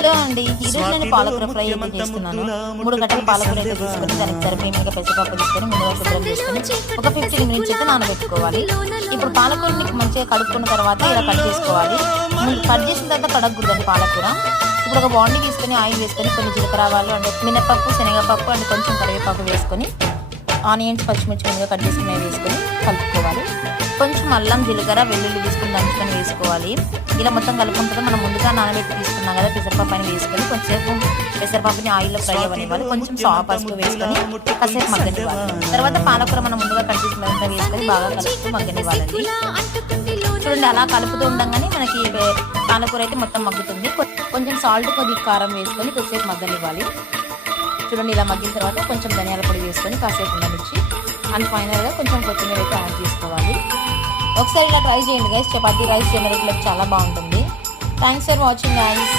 Hello అండి, ఈరోజు నేను పాలకూర ఫ్రై అయితే చేస్తున్నాను. 3 గంటల పాలకూర అయితే తీసుకొని దానికి సరిపోయేగా పెసరపప్పు తీసుకొని ముందుగా శుభ్రం చేసుకొని ఒక 15 మినిట్స్ అయితే నానబెట్టుకోవాలి. ఇప్పుడు పాలకూరని మంచిగా కడుక్కున్న తర్వాత ఇలా కట్ చేసుకోవాలి. కట్ చేసిన తర్వాత కడగకూడదండి పాలకూర. ఇప్పుడు ఒక బాండీ తీసుకొని ఆయిల్ వేసుకొని కొన్ని జీలకర్ర ఆవాలు అంటే మినపప్పు, శనగపప్పు అంటే కొంచెం కరివేపాకు వేసుకొని ఆనియన్స్, పచ్చిమిర్చి ముందుగా కట్ చేసుకుని వేసుకొని కలుపుకోవాలి. కొంచెం అల్లం, జీలకర్ర, వెల్లుల్లి తీసుకుని దంచుకొని వేసుకోవాలి. ఇలా మొత్తం కలుపుకుంటే మనం ముందుగా నానబెట్టి తీసుకున్నాం కదా పెసరపప్పు అని వేసుకొని కొంచెంసేపు పెసరపప్పుని ఆయిల్లో ఫ్రై అవ్వనివ్వాలి. కొంచెం పసుపు వేసుకొని కాసేపు మగ్గనివ్వాలి. తర్వాత పాలకూర మనం ముందుగా కట్ చేసినంత వేసుకొని బాగా కలుపుతూ మగ్గనివ్వాలండి. చూడండి, అలా కలుపుతూ ఉండగానే మనకి పాలకూర అయితే మొత్తం మగ్గుతుంది. కొంచెం సాల్ట్, కొద్దిగా కారం వేసుకొని కొద్దిసేపు మగ్గనివ్వాలి. చూడండి, ఇలా మగ్గిన తర్వాత కొంచెం ధనియాల పొడి వేసుకొని కాసేపు ఉండనిచ్చి అండ్ ఫైనల్గా కొంచెం కొత్తిమీర అయితే యాడ్ చేసుకోవాలి. ఒకసారి ఇలా ట్రై చేయండి గైస్. చపాతీ, రైస్, జొన్న రొట్టెలకు చాలా బాగుంటుంది. Thanks for watching guys.